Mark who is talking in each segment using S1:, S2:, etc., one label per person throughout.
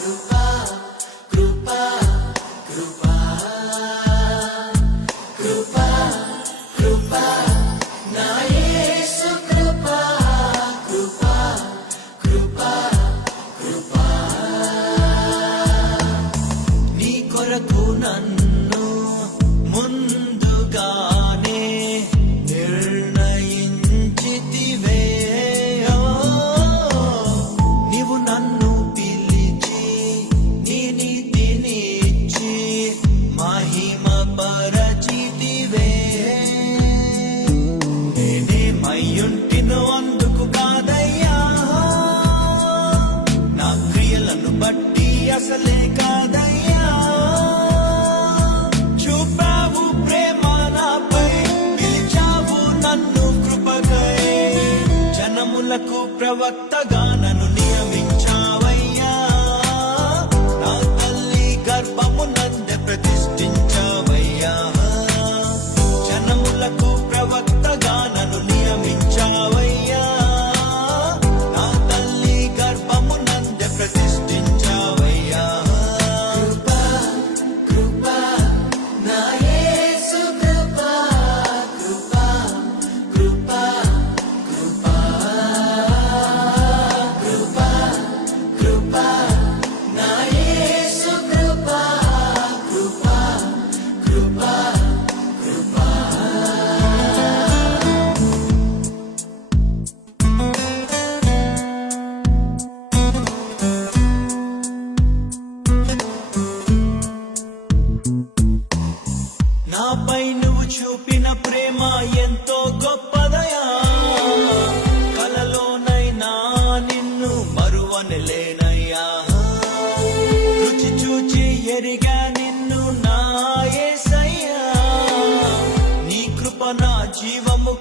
S1: Grupa ప్రవక్తగానను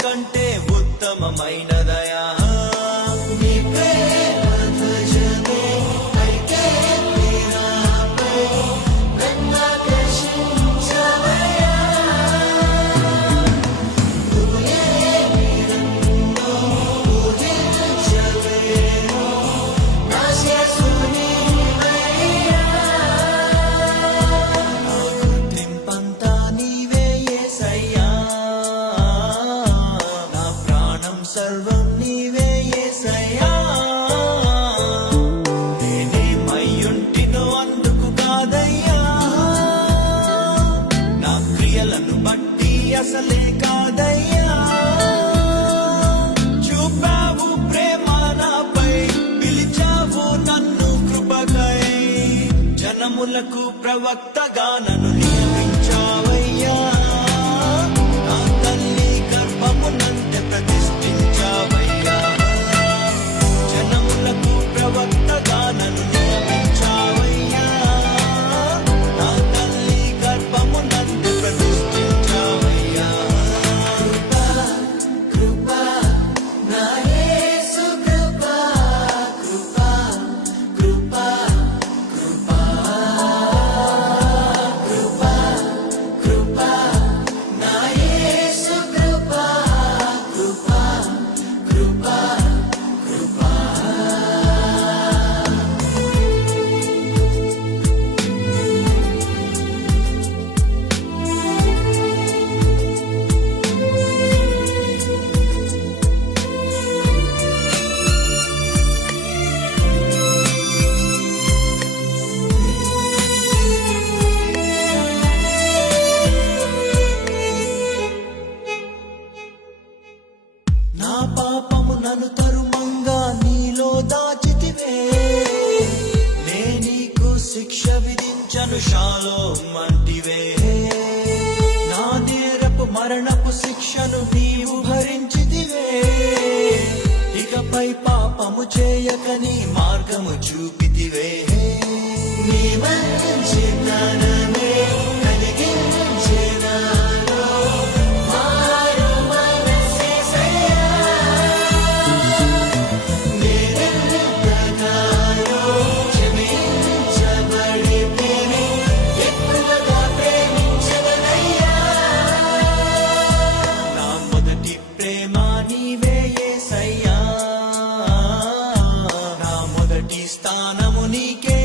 S1: కంటే ఉత్తమమైన गाननु నన్ను తరుమంగా నీలో దాచితివే. నే నీకు శిక్ష విధించను షాలో మంటివే. నా నేరపు మరణపు శిక్షను నీవు భరించితివే. ఇకపై పాపము చేయక నీ మార్గము చూపితివే. నీ మరణం మొదటి స్థానము నీకే.